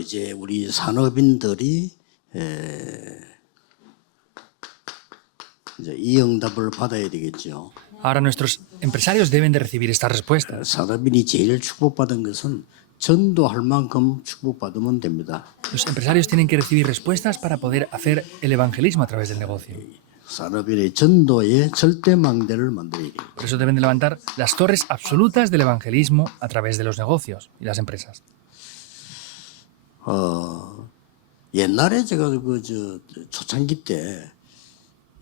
이제 우리 산업인들이 이제 이 응답을 받아야 되겠죠. Ahora nuestros empresarios deben de recibir estas respuestas. 산업인이 제일 축복받은 것은 전도할 만큼 축복받으면 됩니다. Los empresarios tienen que recibir respuestas para poder hacer el evangelismo a través del negocio. 산업인의 전도의 절대망대를 만들어야 돼요. Por eso deben de levantar las torres absolutas del evangelismo a través de los negocios y las empresas. 옛날에 제가 초창기 때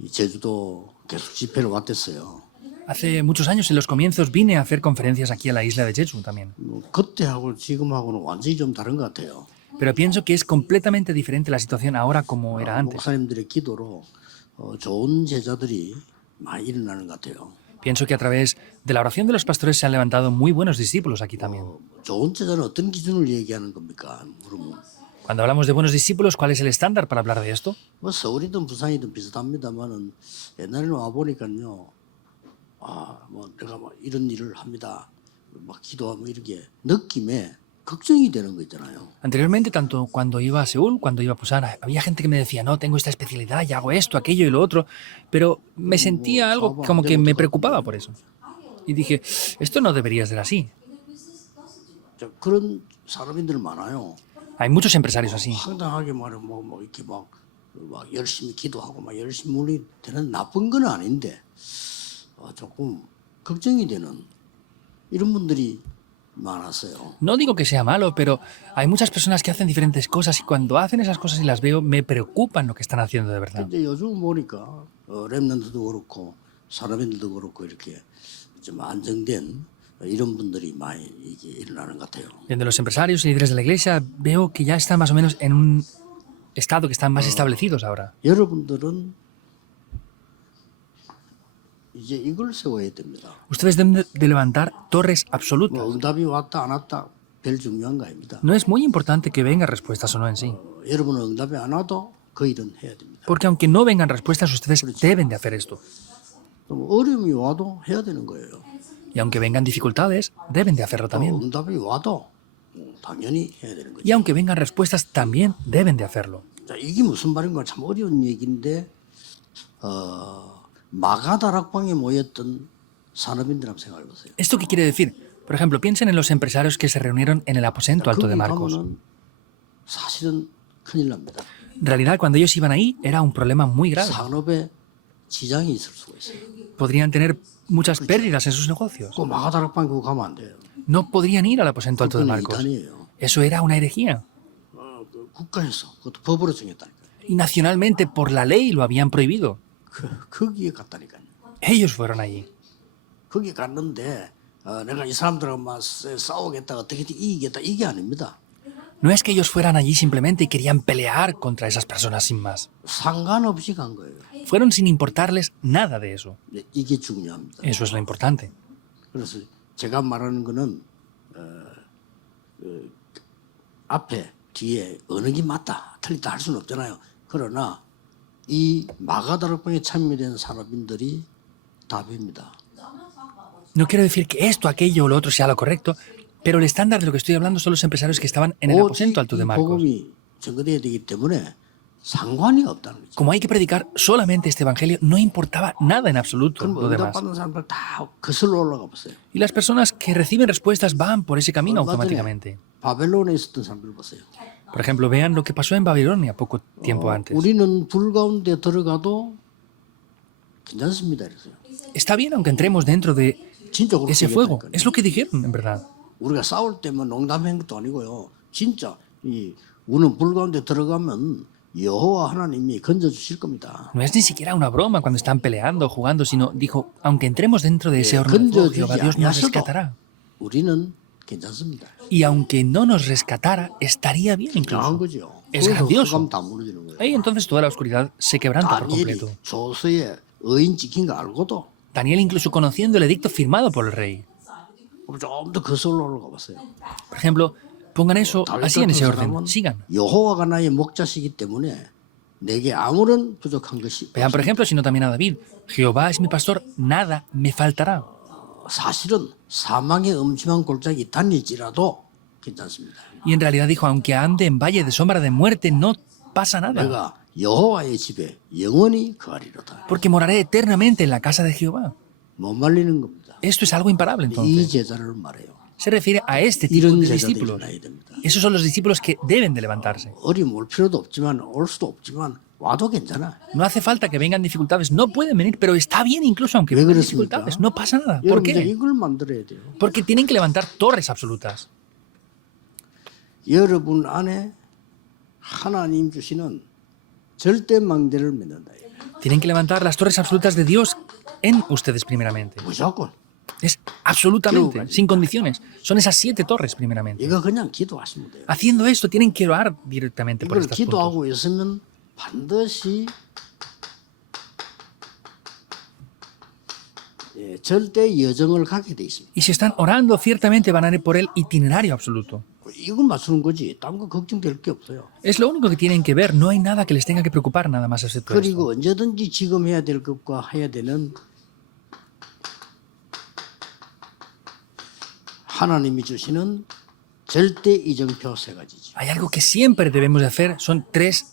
이 제주도 계속 집회를 왔댔어요. Hace muchos años, en los comienzos, vine a hacer conferencias aquí a la isla de Jeju también. 그때하고 지금하고는 완전히 좀 다른 것 같아요. Pero pienso que es completamente diferente la situación ahora como era antes. 목사님들의 기도로 좋은 제자들이 많이 일어나는 것 같아요. Pienso que a través de la oración de los pastores se han levantado muy buenos discípulos aquí también. 좋은 제자는 어떤 기준을 얘기하는 겁니까? 물으면 Cuando hablamos de buenos discípulos, ¿cuál es el estándar para hablar de esto? 뭐 서울이든 부산이든 비슷합니다만은 옛날에는 와 보니까요. 뭐 내가 막 이런 일을 합니다. 막 기도하면 이렇게 느낌에 걱정이 되는 거 있잖아요. Anteriormente, tanto cuando iba a Seúl, cuando iba a Busan, había gente que me decía, no, tengo esta especialidad y hago esto, aquello y lo otro, pero me sentía algo como que me preocupaba por eso. Y dije, esto no debería ser así. 그런 사람인들 많아요. Hay muchos empresarios así. 황당하게 말해 뭐 이렇게 막 열심히 기도하고 막 열심히 물리 되는 나쁜 건 아닌데 조금 걱정이 되는 이런 분들이 많았어요. No digo que sea malo, pero hay muchas personas que hacen diferentes cosas y cuando hacen esas cosas y las veo, me preocupan lo que están haciendo de verdad. 근데 요즘 보니까 랩런트도 그렇고 산업인들도 그렇고 이렇게 좀 안정된 이런 분들이 많이 이게 일어나는 것 같아요. Viendo los empresarios y líderes de la iglesia, veo que ya están más o menos en un estado que están más establecidos ahora. 여러분들은 이제 이걸 세워야 됩니다. Ustedes deben de levantar torres 뭐 absolutas. 응답이 왔다 안 왔다 별 중요한 거 아닙니다. No es muy importante que vengan respuestas o no en sí. 여러분은 응답이 안 와도 그 일은 해야 됩니다. Porque aunque no vengan respuestas, ustedes deben de hacer esto. 또 어려움이 와도 해야 되는 거예요. Y aunque vengan dificultades, deben de hacerlo 또 también. 응답이 와도 당연히 해야 되는 거죠. Y aunque vengan respuestas, también deben de hacerlo. 자, 이게 무슨 말인가 참 어려운 얘기인데 마가다락방에 모였던 산업인들 한번 생각해 보세요. ¿Esto qué quiere decir? Por ejemplo, piensen en los empresarios que se reunieron en el aposento alto de 거기 Marcos. 가면은 사실은 큰일 납니다. En realidad, cuando ellos iban ahí, era un problema muy grave. 산업에 지장이 있을 수가 있어요. Podrían tener muchas pérdidas en sus negocios. 그 마가다락방 그거 가면 안 돼요. No podrían ir al aposento alto de 그건 Marcos. 이단이에요. Eso era una herejía. 국가에서 그것도 법으로 정했다니까요. Y nacionalmente, por la ley, lo habían prohibido. 거기에 갔다니까요. Ellos fueron allí. 거기 갔는데 내가 이 사람들하고 막 싸우겠다 어떻게 이기겠다 이게 아닙니다. No es que ellos fueran allí simplemente y querían pelear contra esas personas sin más. 상관없이 간 거예요. Fueron sin importarles nada de eso. 이게 중요합니다. Eso es lo importante. 그래서 제가 말하는 거는 앞에 뒤에 어느 게 맞다 틀리다 할 수는 없잖아요. 그러나 이 마가다락방에 참여된 산업인들이 답입니다. No quiero decir que esto, aquello o lo otro sea lo correcto, pero el estándar de lo que estoy hablando son los empresarios que estaban en el aposento alto de 이 Marcos. 복음이 전거돼야 되기 때문에 상관이 없다는 거죠. Como hay que predicar solamente este evangelio, no importaba nada en absoluto 그럼 lo demás. 응답받는 사람들 다 거슬러 올라가 보세요. Y las personas que reciben respuestas van por ese camino 얼마 전에 automáticamente. 바벨론에 있었던 사람들 보세요. Por ejemplo, vean lo que pasó en Babilonia poco tiempo antes. 우리는 불 가운데 들어가도 괜찮습니다. 이랬어요. Está bien aunque entremos dentro de 진짜 그렇게 ese fuego. 얘기했다니까요. Es lo que dijeron, en verdad. 우리가 싸울 때면 농담한 것도 아니고요. 진짜 이 우는 불 가운데 들어가면 여호와 하나님이 건져 주실 겁니다. No es ni siquiera una broma cuando están peleando o jugando, sino dijo, aunque entremos dentro de ese horno de fuego, Jehová Dios nos rescatará. 우리는 괜찮습니다. Y aunque no nos rescatara, estaría bien 강한 incluso. 거죠. Es 그래서 grandioso. 흑암 다 무너지는 거예요. Ahí entonces toda la oscuridad se quebranta por 다니엘이 completo. 조서에 의인 지킨 거 알고도 Daniel incluso conociendo el edicto firmado por el rey. 좀 더 거슬러 올라가 봤어요. Por ejemplo, pongan eso 다윗 así en 같은 ese orden. 사람은 Sigan. 여호와가 나의 목자시기 때문에 내게 아무런 부족한 것이 Vean, por ejemplo, sino también a David. Jehová es mi pastor, nada me faltará. 사실은 사망의 음침한 골짜기 다닐지라도 괜찮습니다. Y en realidad dijo, aunque ande en valle de sombra de muerte, no pasa nada, 내가 여호와의 집에 영원히 거하리로다. porque moraré eternamente en la casa de Jehová. 못 말리는 겁니다. Esto es algo imparable 이 entonces. 제자를 말해요. Se refiere a este tipo 이런 de 제자들이 discípulos. 일어나야 됩니다. Esos son los discípulos que deben de levantarse. 어려움 올 필요도 없지만 올 수도 없지만 와도 괜찮아. No hace falta que vengan dificultades, no pueden venir, pero está bien incluso aunque ¿Ve vengan 그렇습니까? dificultades, no pasa nada. ¿Por 여러분들 qué? 이걸 만들어야 돼요. Porque tienen que levantar torres absolutas. 여러분 안에 하나님 주시는 절대 망대를 맺는다. Tienen que levantar las torres absolutas de Dios en ustedes primeramente. 무조건. Es absolutamente, sin condiciones. Son esas 7 torres primeramente. 이거 그냥 기도하시면 돼요. Haciendo esto tienen que orar directamente por 이걸 estos puntos. 기도하고 있으면 반드시 절대 여정을 가게 돼 있습니다. Y si están orando, ciertamente van a ir por el itinerario absoluto. 이건 맞추는 거지. 딴 거 걱정될 게 없어요. Es lo único que tienen que ver, no hay nada que les tenga que preocupar nada más excepto esto. 그리고 언제든지 지금 해야 될 것과 해야 되는 하나님이 주시는 절대 이정표 3가지죠. Hay algo que siempre debemos de hacer, son 3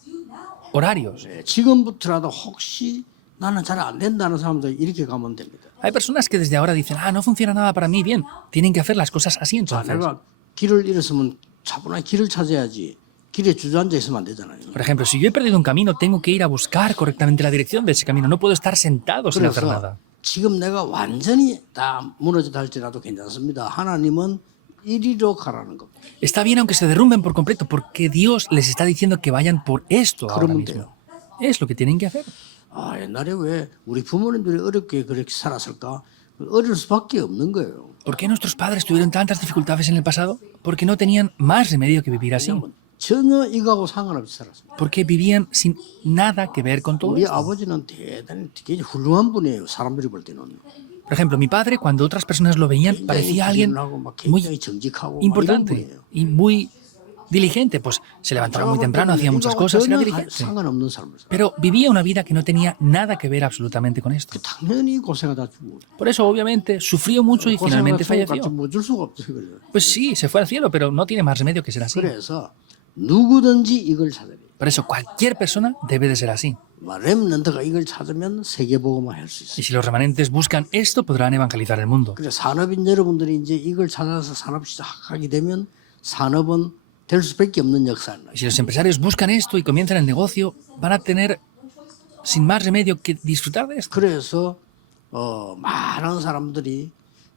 horarios. 지금부터라도 혹시 나는 잘 안 된다는 사람들 이렇게 가면 됩니다. Hay personas que desde ahora dicen, no funciona nada para mí, bien, tienen que hacer las cosas así 자, entonces. 내가 길을 잃었으면 차분하게 길을 찾아야지. 길에 주저앉아 있으면 안 되잖아요. Por ejemplo, si yo he perdido un camino, tengo que ir a buscar correctamente la dirección de ese camino. No puedo estar sentado sin hacer 그래서 nada. 지금 내가 완전히 다 무너졌다 할지라도 괜찮습니다. 하나님은 이리로 가라는 겁니다. Está bien aunque se derrumben por completo, porque Dios les está diciendo que vayan por esto ahora 그러면 mismo. 돼요. Es lo que tienen que hacer. 아, 옛날에 왜 우리 부모님들이 어렵게 그렇게 살았을까? 어릴 수밖에 없는 거예요. ¿Por qué nuestros padres tuvieron tantas dificultades en el pasado? Porque no tenían más remedio que vivir así. 전혀 이거하고 상관없이 살았습니다. Porque vivían sin nada que ver con todo 우리 esto. 아버지는 대단히 굉장히 훌륭한 분이에요. 사람들이 볼 때는. Por ejemplo, mi padre, cuando otras personas lo veían, parecía alguien 부지런하고 막 muy 굉장히 정직하고 막 이런 importante 분이에요. y muy diligente. Pues se levantaba muy temprano, hacía muchas cosas, era 전혀 diligente. 상관없는 삶을 살아요. Pero vivía una vida que no tenía nada que ver absolutamente con esto. 당연히 고생하다 죽고. Por eso, obviamente, sufrió mucho y finalmente falleció. 뭐줄 수가 없어요. 그래요. Pues sí, se fue al cielo, pero no tiene más remedio que ser así. 그래서 누구든지 이걸 찾아야 돼요. Por eso, cualquier persona debe de ser así. 렘넌트가 이걸 찾으면 세계복음화 할 수 Y 있어요. si los remanentes buscan esto, podrán evangelizar el mundo. 그래 산업인 여러분들이 이제 이걸 찾아서 산업 시작하게 되면 산업은 될 수밖에 없는 역사는 Y si los empresarios buscan esto y comienzan el negocio, van a tener sin más remedio que disfrutar de esto. 그래서 많은 사람들이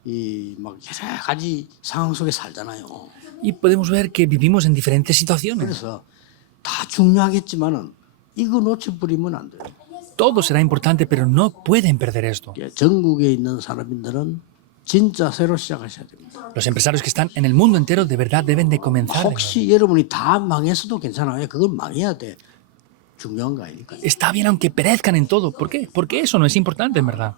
이 막 여러 가지 상황 속에 살잖아요. Y podemos ver que vivimos en diferentes situaciones. 그래서 다 중요하겠지만은 이거 놓쳐버리면 안 돼요. Todo será importante, pero no pueden perder esto. 전국에 있는 산업인들은 진짜 새로 시작하셔야 됩니다. Los empresarios que están en el mundo entero de verdad deben de comenzar. de nuevo. 혹시 여러분이 다 망했어도 괜찮아요. 그건 망해야 돼. 중요한 거 아니니까. Está bien aunque perezcan en todo. ¿Por qué? Porque eso no es importante en verdad.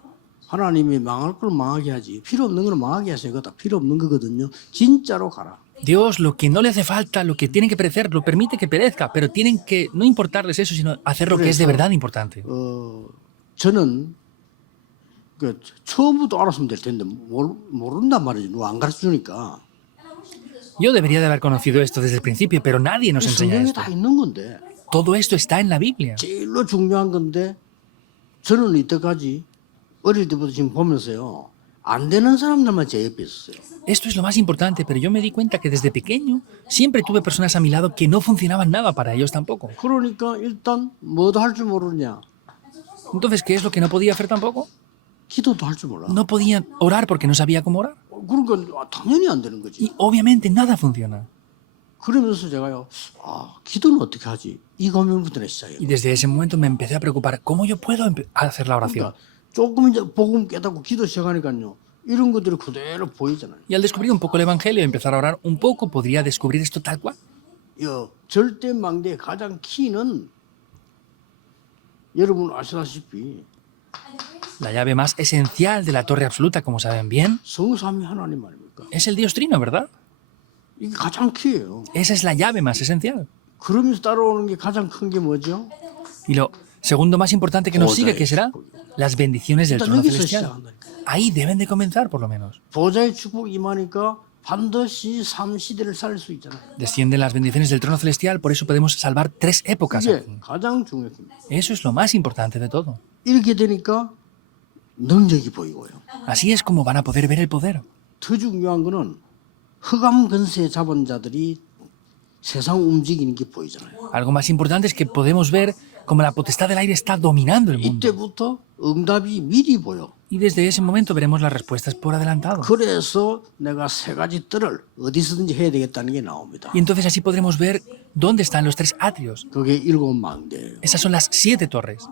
하나님이 망할 걸 망하게 하지. 필요 없는 걸 망하게 하세요. 그거 다 필요 없는 거거든요. 진짜로 가라. Dios, lo que no le hace falta, lo que tiene que perecer, lo permite que perezca, pero tienen que no importarles eso, sino hacer lo que es de verdad importante. 저는 그 처음부터 알았으면 될 텐데 모른단 말이지. 누가 안 가르쳐 주니까. Yo debería de haber conocido esto desde el principio, pero nadie nos enseña 성경에 esto. 다 있는 건데. Todo esto está en la Biblia. 제일로 중요한 건데 저는 이때까지 어릴 때부터 지금 보면서요. 안 되는 사람들만 제 옆에 있었어요. Esto es lo más importante, pero yo me di cuenta que desde pequeño siempre tuve personas a mi lado que no funcionaban nada para ellos tampoco. 그러니까 일단 뭐도 할 줄 모르냐. Entonces, ¿qué es lo que no podía hacer tampoco? 기도도 할 줄 몰라. No podía orar porque no sabía cómo orar. 그러니까 당연히 안 되는 거지. Y obviamente nada funciona. 그러면서 제가요. 기도는 어떻게 하지? 이 고민부터 시작해요. Y desde ese momento me empecé a preocupar, ¿cómo yo puedo hacer la oración? 그러니까 조금 이제 복음 깨닫고 기도 시작하니까요. 이런 것들이 그대로 보이잖아요. Y al descubrir un poco el Evangelio y empezar a orar un poco, podría descubrir esto tal cual. 절대 망대의 가장 키는 여러분 아시다시피 La llave más esencial de la torre absoluta, como saben bien, 성삼위 하나님 아닙니까? es el Dios Trino, ¿verdad? 이게 가장 키예요. Esa es la llave más esencial. 그러면서 따라오는 게 가장 큰 게 뭐죠? Y lo segundo más importante que nos sigue, ¿qué será? Las bendiciones del 일단 trono 여기서 celestial. 시작한다니까. Ahí deben de comenzar, por lo menos. 보좌의 축복 임하니까 반드시 3시대를 살 수 있잖아요. Descienden las bendiciones del trono celestial, por eso podemos salvar 3 épocas 이게 aquí. 가장 중요합니다. Eso es lo más importante de todo. 이렇게 되니까 능력이 보이고요. Así es como van a poder ver el poder. 더 중요한 거는 흑암 근세 잡은 자들이 세상 움직이는 게 보이잖아요. Algo más importante es que podemos ver como la potestad del aire está dominando el mundo. 이때부터 응답이 미리 보여. Y desde ese momento veremos las respuestas por adelantado. 그래서 내가 세 가지 뜰을 어디서든지 해야 되겠다는 게 나옵니다. Y entonces así podremos ver dónde están los 3 atrios. 그게 7망대예요. Esas son las 7 torres.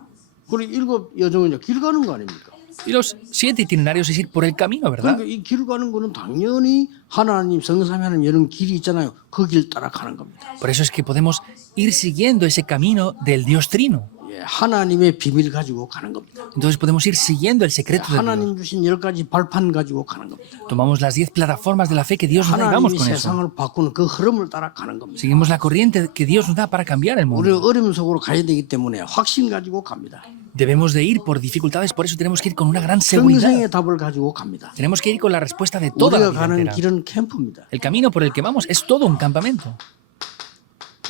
그리고 7 여정은 길 가는 거 아닙니까? Y los 7 itinerarios es ir por el camino, ¿verdad? 그러니까 이 길 가는 거는 당연히 하나님, 성삼위 하나님 이런 길이 있잖아요. 그 길 따라 가는 겁니다. Por eso es que podemos ir siguiendo ese camino del Dios Trino. 예, 하나님의 비밀 가지고 가는 겁니다. Entonces podemos ir siguiendo el secreto de Dios. 하나님 주신 10가지 발판 가지고 가는 겁니다. Tomamos las 10 plataformas de la fe que Dios nos da y vamos 하나님이 con eso. 세상을 바꾸는 그 흐름을 따라 가는 겁니다. Seguimos la corriente que Dios nos da para cambiar el 우리 mundo. 어려움 속으로 가야 되기 때문에 확신 가지고 갑니다. Debemos de ir por dificultades, por eso tenemos que ir con una gran seguridad. 평생의 답을 가지고 갑니다. Tenemos que ir con la respuesta de toda la 우리가 vida 가는 entera. 길은 캠프입니다. El camino por el que vamos es todo un campamento.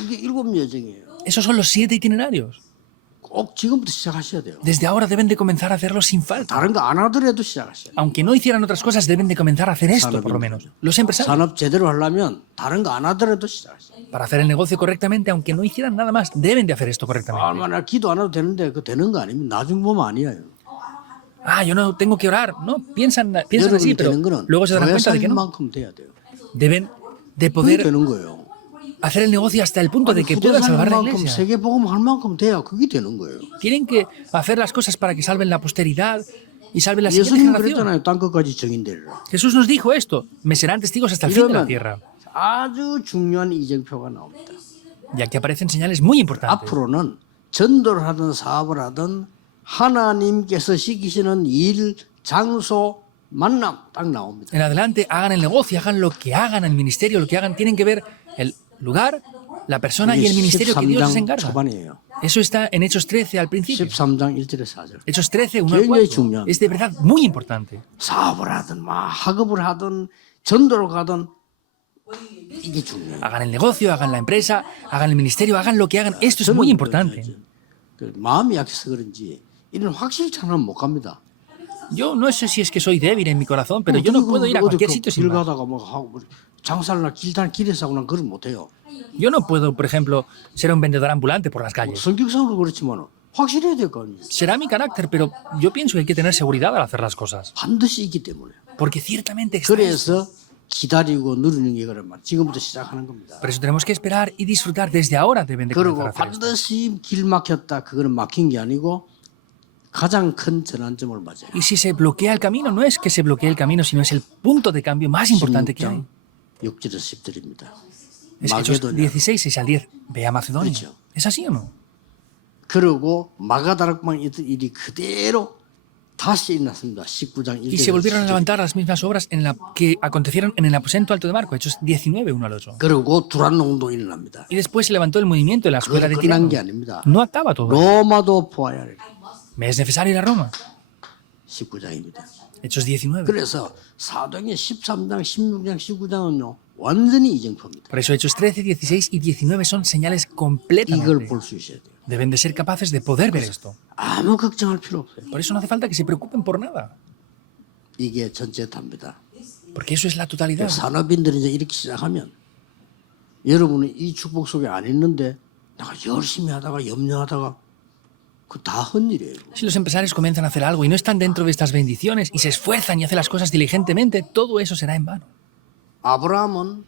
이게 7 여정이에요. Esos son los 7 itinerarios. 꼭 지금부터 시작하셔야 돼요. Desde ahora deben de comenzar a hacerlo sin falta. 다른 거 안 하더라도 시작하셔야 돼요. Aunque no hicieran otras cosas, deben de comenzar a hacer esto, por lo menos. Los empresarios. 산업 제대로 하려면 다른 거 안 하더라도 시작하셔야 돼요. Para hacer el negocio correctamente, aunque no hicieran nada más, deben de hacer esto correctamente. 얼마나 기도 안 해도 되는데 그 되는 거 아니면 나중 보면 아니에요. Ah, yo no tengo que orar. No, piensan así, 여러분이 pero 되는 거는 luego se darán 교회 cuenta de que 사는 no. 만큼 돼야 돼요. Deben de 그게 poder 되는 거예요. hacer el negocio hasta el punto de que 후대 puedan 사는 salvar la 만큼 iglesia. 세계 복음 할 만큼 돼야 그게 되는 거예요. Tienen que hacer las cosas para que salven la posteridad y salven la siguiente 예수님 generación. 그랬잖아요. 땅 끝까지 증인되리라. Jesús nos dijo esto: me serán testigos hasta el fin de la 이러면 tierra. 아주 중요한 이정표가 나옵니다. Y aquí aparecen señales muy importantes. 앞으로는 전도를 하든 사업을 하든 하나님께서 시키시는 일, 장소, 만남 딱 나옵니다. En adelante, hagan el negocio, hagan lo que hagan, el ministerio, lo que hagan, tienen que ver el lugar, la persona y el ministerio que Dios les 13장 encarga. 초반이에요. Eso está en Hechos 13 al principio. 13장 1절에 4절. Hechos 13, 1 al 굉장히 4. 중요합니다. Es de verdad muy importante. 사업을 하든 막 학업을 하든 전도를 가든 이게 중요해요. Hagan el negocio, hagan la empresa, hagan el ministerio, hagan lo que hagan. Esto es muy importante. 그 마음이 약해서 그런지 이런 확실처럼 못 갑니다. Yo no sé si es que soy débil en mi corazón, pero yo no puedo ir a cualquier sitio sin 길 más. 가다가 뭐 하고 장사를 길에서 하고 난 그걸 못 해요. Yo no puedo, por ejemplo, ser un vendedor ambulante por las calles. 성격상으로 그렇지만 확실해야 될 거 아니에요. Será mi carácter, pero yo pienso que hay que tener seguridad al hacer las cosas. 반드시 있기 때문에. Porque ciertamente está 그래서 기다리고 누리는 게 그런 말. 지금부터 시작하는 겁니다. Por eso tenemos que esperar y disfrutar. Desde ahora deben de 그리고 comenzar a hacer esto. 반드시 길 막혔다. 그거는 막힌 게 아니고 가장 큰 전환점을 맞아요. Y si se bloquea el camino, no es que se bloquee el camino, sino es el punto de cambio más importante que hay. 16장 6절에서 10절입니다. Es Hechos 마게도냐. 16, 6 al 10. Ve a Macedonia. 그렇죠. ¿Es así o no? 그리고 마가다락방 일이 그대로 다시 일어났습니다. 19장 Y se volvieron a 1절에서 10절. levantar las mismas obras en la que acontecieron en el aposento alto de Marco, Hechos 19, 1 al 8. 그리고 두란농도 일어납니다. Y después se levantó el movimiento en la escuela de 그것도 끝난 Tirano. 게 아닙니다. No acaba todo. 로마도 보아야 할 Me es necesario ir a Roma. 19장입니다. Hechos 19. 그래서 사도행전 13장, 16장, 19장은요 완전히 이정표입니다. Por eso Hechos 13, 16 y 19 son señales 이걸 completamente. 볼 수 있어야 돼요. Deben de ser capaces de poder ver esto. 아무 걱정할 필요 없어요. Por eso no hace falta que se preocupen por nada. 이게 전체 답니다. Porque eso es la totalidad. 산업인들이 이제 이렇게 시작하면 여러분은 이 축복 속에 안 있는데 내가 열심히 하다가 염려하다가 그 다 헛일이에요. Si los empresarios comienzan a hacer algo y no están dentro de estas bendiciones y se esfuerzan y hacen las cosas diligentemente, todo eso será en vano. 아브라함은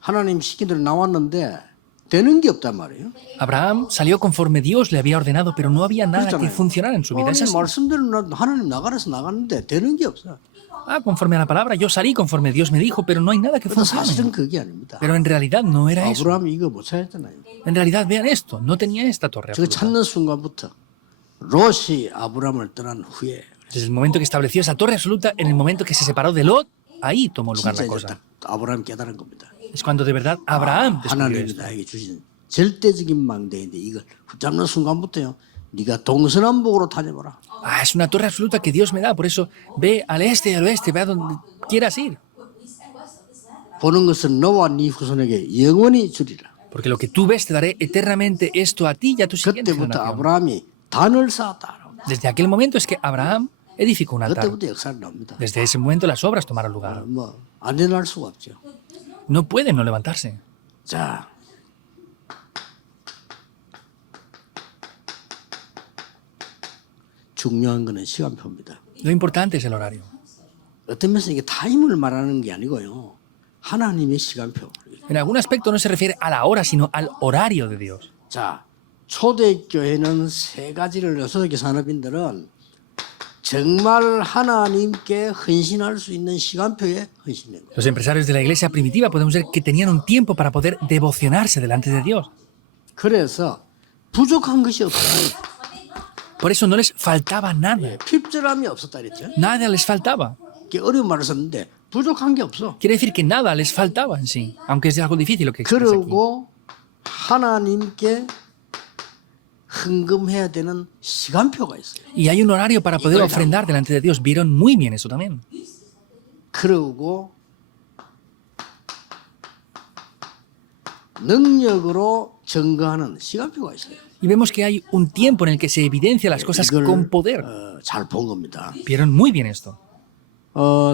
하나님 시킨 대로 나왔는데 되는 게 없단 말이에요. Abraham salió conforme Dios le había ordenado, pero no había nada que 그렇잖아요. funcionara en su vida. Es 아니, así. 말씀대로 하나님 나가라서 나갔는데 되는 게 없어요. Ah, conforme a la palabra, yo salí conforme Dios me dijo, pero no hay nada que 그래서 funcione. 사실은 그게 아닙니다. Pero en realidad no era eso. 아브라함이 이거 못 찾았잖아요. En realidad, vean esto, no tenía esta torre 저 absoluta. 찾는 순간부터 롯이 아브라함을 떠난 후에 Desde el momento que estableció esa torre absoluta, en el momento que se separó de Lot, ahí tomó lugar 진짜 la 이제 cosa. 딱 아브라함이 깨달은 겁니다. Es cuando de verdad Abraham descubrió 하나님이 esto. 나에게 주신 절대적인 망대인데 이걸 붙잡는 순간부터요. 네가 동서남북으로 다녀보라. Ah, es una torre absoluta que Dios me da, por eso ve al este y al oeste, ve a donde quieras ir. 보는 것은 너와 네 후손에게 영원히 주리라. Porque lo que tú ves te daré eternamente esto a ti y a tu siguiente 그때부터 generación. 아브라함이 단을 쌓았다. Desde aquel momento es que Abraham edificó un altar. 그때부터 역사를 나옵니다. Desde ese momento las obras tomaron lugar. 안 일어날 수가 없죠. No pueden no levantarse. 자, 중요한 거는 시간표입니다. Lo importante es el horario. 어떤 면에서 이게 타임을 말하는 게 아니고요. 하나님의 시간표. En algún aspecto no se refiere a la hora, sino al horario de Dios. 자, 초대교회는 세 가지를 초대교회 산업인들은 정말 하나님께 헌신할 수 있는 시간표에 헌신된 거예요. Los empresarios de la iglesia primitiva podemos ver que tenían un tiempo para poder devocionarse delante de Dios. 그래서 부족한 것이 없어요. Por eso no les faltaba nada. 핍절함이 없었다 그랬죠. Nada les faltaba. 이게 어려운 말을 썼는데 부족한 게 없어. Quiere decir que nada les faltaba en sí, aunque es algo difícil lo que expresa aquí. 그리고 하나님께 헌금해야 되는 시간표가 있어요. Y hay un horario para poder ofrendar delante de Dios. Vieron muy bien eso también. 그리고 능력으로 증거하는 시간표가 있어요. Y vemos que hay un tiempo en el que se evidencia las cosas con poder. 잘 본 겁니다. Vieron muy bien esto.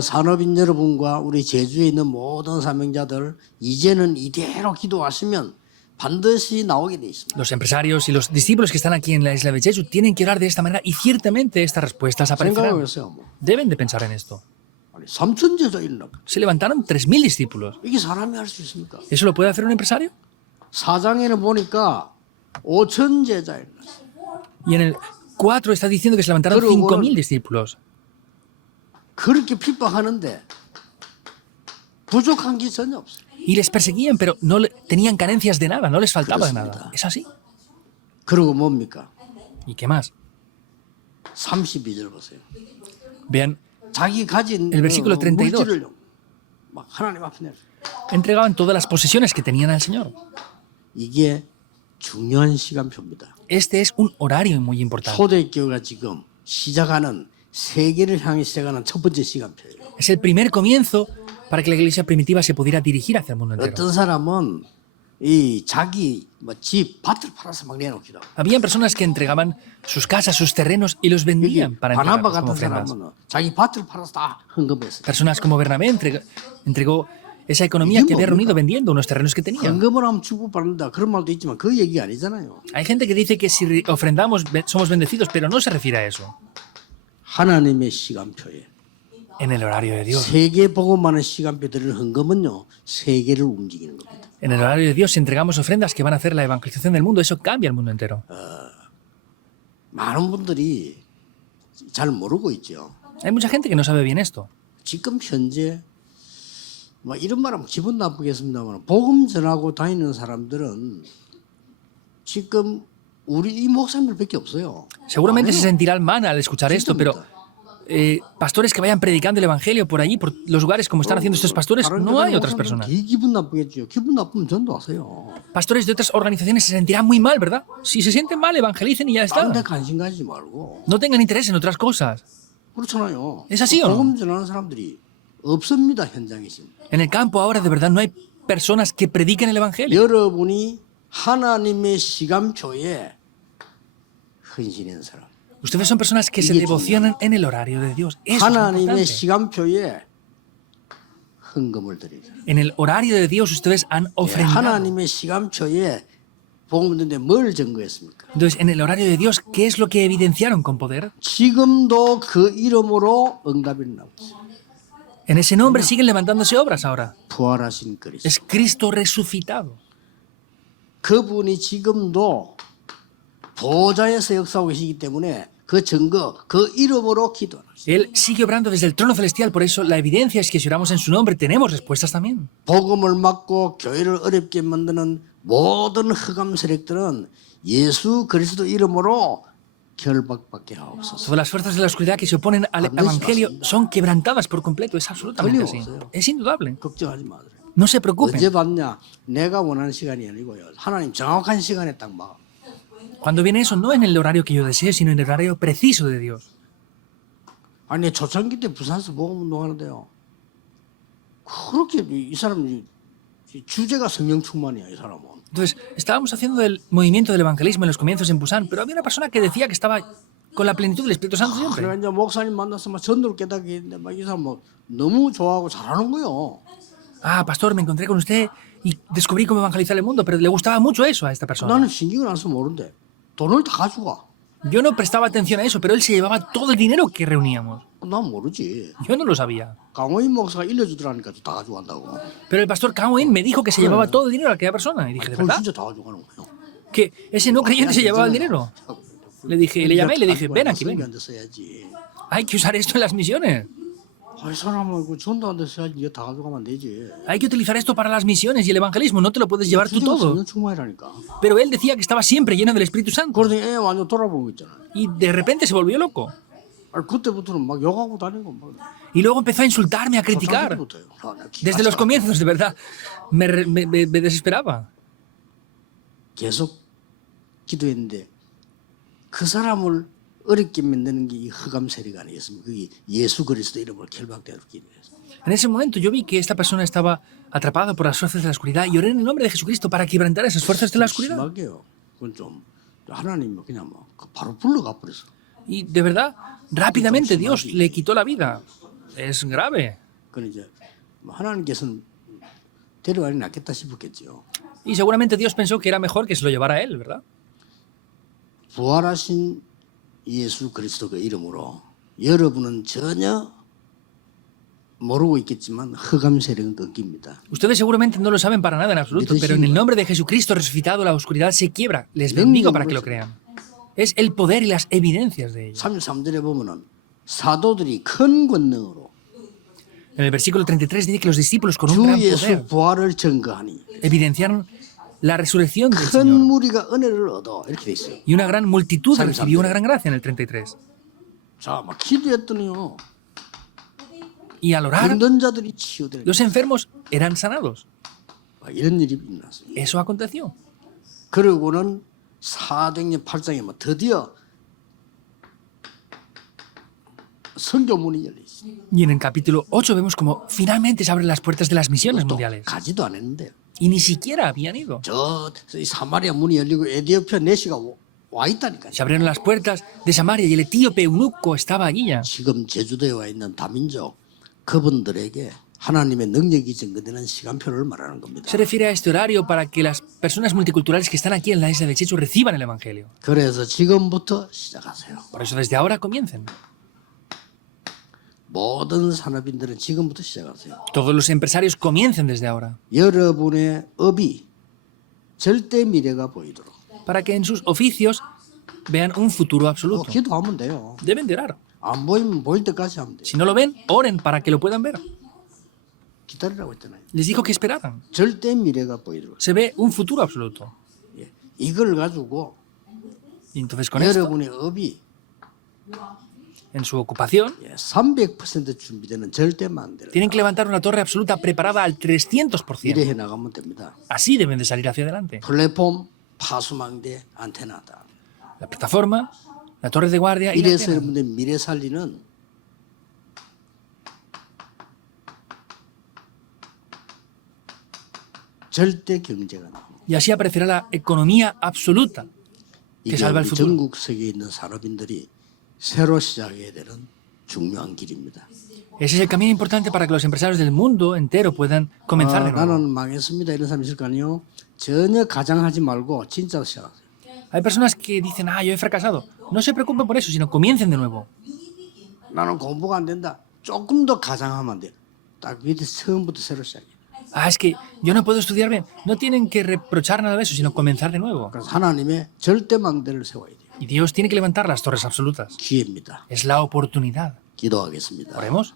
산업인 여러분과 우리 제주에 있는 모든 사명자들 이제는 이대로 기도하시면 반드시 나오게 돼 있습니다. Los empresarios y los discípulos que están aquí en la isla de Jeju tienen que orar de esta manera y ciertamente estas respuestas aparecerán. 생각해보세요. Deben de pensar en esto. 3천 제자 일납. Se levantaron 3.000 discípulos. 이게 사람이 할 수 있습니까? ¿Eso lo puede hacer un empresario? 4장에는 보니까 5천 제자 일납. Y en el 4 está diciendo que se levantaron 5.000 discípulos. 그렇게 핍박하는데 부족한 게 전혀 없어요. Y les perseguían, pero tenían carencias de nada, no les faltaba de nada. ¿Es así? 그리고 뭡니까? ¿Y qué más? 32절 보세요. Vean, 자기 가진 El versículo 32. 물질을 막 하나님 앞에 내서 entregaban todas las posesiones que tenían al Señor. 이게 중요한 시간표입니다. Este es un horario muy importante. 초대교회가 지금 시작하는 세계를 향해 시작하는 첫 번째 시간표예요. Es el primer comienzo para que la iglesia primitiva se pudiera dirigir hacia el mundo entero. 어떤 사람은 이 자기 집 밭을 팔아서 막 내놓기도 하고. Habían personas que entregaban sus casas, sus terrenos y los vendían para 바나바 entregarlos como 같은 ofrendas. 사람은 자기 밭을 팔아서 다 헌금했어요. Personas como Bernabé entregó esa economía que había reunido vendiendo unos terrenos que tenía. 헌금을 하면 축복받는다 그런 말도 있지만 그 얘기가 아니잖아요. Hay gente que dice que si ofrendamos somos bendecidos, pero no se refiere a eso. 하나님의 시간표에 En el horario de Dios. 세계 복음하는 시간표들을 헌금은요 세계를 움직이는 겁니다. En el horario de Dios, si entregamos ofrendas que van a hacer la evangelización del mundo, eso cambia el mundo entero. 많은 분들이 잘 모르고 있죠. Hay mucha gente que no sabe bien esto. 지금 현재 뭐 이런 말하면 기분 나쁘겠습니다만 복음 전하고 다니는 사람들은 지금 우리 이 목사님들밖에 없어요. Seguramente 안 se 해요. sentirán mal al escuchar esto, pero pastores que vayan predicando el evangelio por allí, por los lugares como están haciendo estos pastores, 다른 no 데는 hay otras 목사님들은 personas. 되게 기분 나쁘겠죠. 기분 나쁘면 전도하세요. Pastores de otras organizaciones se sentirán muy mal, ¿verdad? Si se sienten mal, evangelicen y ya 다른 está. 데 관심 가지지 말고 No tengan interés en otras cosas. 그렇잖아요. Es así o no? 복음 전하는 사람들이 없습니다. 현장에 지금. En el campo ahora de verdad no hay personas que prediquen el evangelio. 여러분이 하나님의 시간표에 헌신한 사람. Ustedes son personas que se 이게 devocionan en el horario de Dios. Eso es 하나님의 importante. 시간표에 헌금을 드리죠. En el horario de Dios ustedes han ofrendado. 하나님의 시간표에 복음 듣는데 뭘 증거했습니까? Entonces, en el horario de Dios, ¿qué es lo que evidenciaron con poder? 지금도 그 이름으로 응답이 나오고 있어요. En ese nombre siguen levantándose obras ahora. 부활하신 그리스도. Es Cristo resucitado. 그분이 지금도 보좌에서 역사하고 계시기 때문에 그 증거, 그 이름으로 기도하는 거예요. Él sigue obrando desde el trono celestial, por eso la evidencia es que si oramos en su nombre tenemos respuestas también. 복음을 막고 교회를 어렵게 만드는 모든 흑암 세력들은 예수 그리스도 이름으로 결박받게 하옵소서. Todas las fuerzas de la oscuridad que se oponen al evangelio son quebrantadas por completo. Es absolutamente así. Es indudable. 걱정하지 마세요. No se preocupen. 언제 봤냐? 내가 원하는 시간이 아니고요. 하나님 정확한 시간에 딱 막. Cuando viene eso, no en el horario que yo deseo, sino en el horario preciso de Dios. 아니 초창기 때 부산에서 복음 운동하는데요. 그렇게 이 사람이 주제가 성령 충만이야 이 사람은. Entonces, estábamos haciendo el movimiento del evangelismo en los comienzos en Busan, pero había una persona que decía que estaba con la plenitud del Espíritu Santo 그래가 siempre. 이제 목사님 만나서 막 전도를 깨닫게 했는데 막 이 사람 뭐 너무 좋아하고 잘하는 거요. Ah, pastor, me encontré con usted y descubrí cómo evangelizar el mundo, pero le gustaba mucho eso a esta persona. 나는 신경을 안 써서 모르는데 돈을 다 가져가. Yo no prestaba atención a eso, pero él se llevaba todo el dinero que reuníamos. 난 모르지. Yo no lo sabía. 강호인 목사가 일러주더라니까 다 가져간다고. Pero el pastor Cao In me dijo que se llevaba todo el dinero a aquella persona. Y dije, ¿de 돈 verdad? 진짜 다 가져가는 거예요. Que ese no creyente se llevaba el dinero. Le dije, le llamé y le dije, ven aquí, ven. 선교한테 써야지. Hay que usar esto en las misiones. 이 사람은 그 전도한테 써야지 이거 다 가져가면 안 되지. Hay que utilizar esto para las misiones y el evangelismo. No te lo puedes llevar tú 주제가 todo. 성령 충만이라니까. Pero él decía que estaba siempre lleno del Espíritu Santo. 그러더니 애 완전 돌아보는 거 있잖아. Y de repente se volvió loco. 그때부터는 막 욕하고 다니고 막. Y luego empezó a insultarme, a criticar. Desde los comienzos, de verdad. Me desesperaba. 계속 기도했는데 그 사람을 어렵게 만드는 게 이 흑암 세력 아니겠습니까? 그게 예수 그리스도 이름으로 결박되었기 위해서. En ese momento yo vi que esta persona estaba atrapada por las fuerzas de la oscuridad y oré en el nombre de Jesucristo para quebrantar esas fuerzas de la oscuridad. 심하게요. 그건 좀 하나님이 그냥 막 바로 불러가 버렸어. Y de verdad, rápidamente Dios le quitó la vida. Es grave. 그건 이제 하나님께서는 데려가니 낫겠다 싶었겠죠. Y seguramente Dios pensó que era mejor que se lo llevara a él, ¿verdad? 부활하신 예수 그리스도의 이름으로 여러분은 전혀 모르고 있겠지만 흑암 세력은 끊깁니다. Ustedes seguramente no lo saben para nada en absoluto, pero en el nombre de Jesucristo resucitado la oscuridad se quiebra. Les bendigo para que lo crean. Es el poder y las evidencias de ello. 33절에 보면은 사도들이 큰 권능으로 En el versículo 33 dice que los discípulos con un 주 gran 예수 poder 부활을 증거하니 evidenciaron la resurrección del 큰 Señor. 무리가 은혜를 얻어 이렇게 돼 있어요. Y una gran multitud recibió una gran gracia en el 33. 자, 막 기도했더니요. Y al orar, 힘든 자들이 치유되는 los enfermos eran sanados. 이런 일이 일어났어요. Eso aconteció. 그러고는 사도행전 8장에 뭐 드디어 선교문이 열려 있어요. Y en el capítulo 8 vemos como finalmente se abren las puertas de las misiones 또 mundiales. 가지도 않았는데 Y ni siquiera habían ido. 저 사마리아 문이 열리고 에디오피아 내시가 와 있다니까요. Se abrieron las puertas de Samaria y el etíope eunuco estaba allí ya. 지금 제주도에 와 있는 다민족 그분들에게 하나님의 능력이 증거되는 시간표를 말하는 겁니다. Se refiere a este horario para que las personas multiculturales que están aquí en la isla de Jeju reciban el Evangelio. 그래서 지금부터 시작하세요. Por eso desde ahora comiencen. 모든 산업인들은 지금부터 시작하세요. Todos los empresarios comiencen desde ahora. 여러분의 업이 절대 미래가 보이도록 Para que en sus oficios vean un futuro absoluto. 기도하면 돼요. Deben de orar. 안 보이면 보일 때까지 하면 돼요. Si no lo ven, oren para que lo puedan ver. 기다리라고 했잖아요. Les dijo que esperaran. 절대 미래가 보이도록. Se ve un futuro absoluto. 예. 이걸 가지고 Y entonces con esto, 여러분의 업이 en su ocupación, 300% 준비되는 절대 만들. tienen que levantar una torre absoluta preparada al 300%. 이래 해 나가면 됩니다. Así deben de salir hacia adelante. 플랫폼, 파수망대, 안테나다. La plataforma, la torre de guardia y la 이래서 antena. 여러분들 미래 살리는 절대 경제가 나옵니다. Y así aparecerá la economía absoluta que 이게 salva el 우리 futuro. 전국 세계에 있는 산업인들이 새로 시작해야 되는 중요한 길입니다. Ese es el camino importante para que los empresarios del mundo entero puedan comenzar de nuevo. 나는 망했습니다 이런 사람 있을 거 아니에요. 전혀 가장하지 말고 진짜 시작하세요. Hay personas que dicen, yo he fracasado. No se preocupen por eso, sino comiencen de nuevo. 나는 공부가 안 된다. 조금 더 가장하면 안 돼. 딱 밑에 처음부터 새로 시작해. Es que yo no puedo estudiar bien. No tienen que reprochar nada de eso, sino comenzar de nuevo. 그래서 하나님의 절대 망대를 세워야 돼요. Y Dios tiene que levantar las torres absolutas. 기회입니다. Es la oportunidad. 기도하겠습니다. Oremos.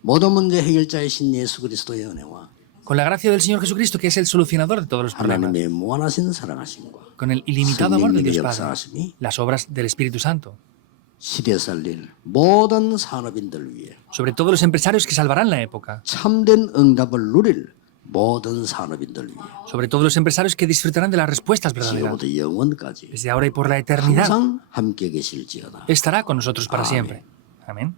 모든 문제 해결자이신 예수 그리스도의 은혜와 Con la gracia del Señor Jesucristo, que es el solucionador de todos los problemas. 하나님의 무한하신 사랑하심과 Con el ilimitado amor de Dios 성령님의 Padre. 역사하심이 Las obras del Espíritu Santo. 시대 살릴 모든 산업인들을 위해 Sobre todo los empresarios que salvarán la época. 참된 응답을 누릴 모든 산업인들을 위해 Sobre todo los empresarios que disfrutarán de las respuestas verdaderas. 지금부터 영원까지 Desde ahora y por la eternidad. 항상 함께 계실지어다. Estará con nosotros para Amén. siempre. Amén.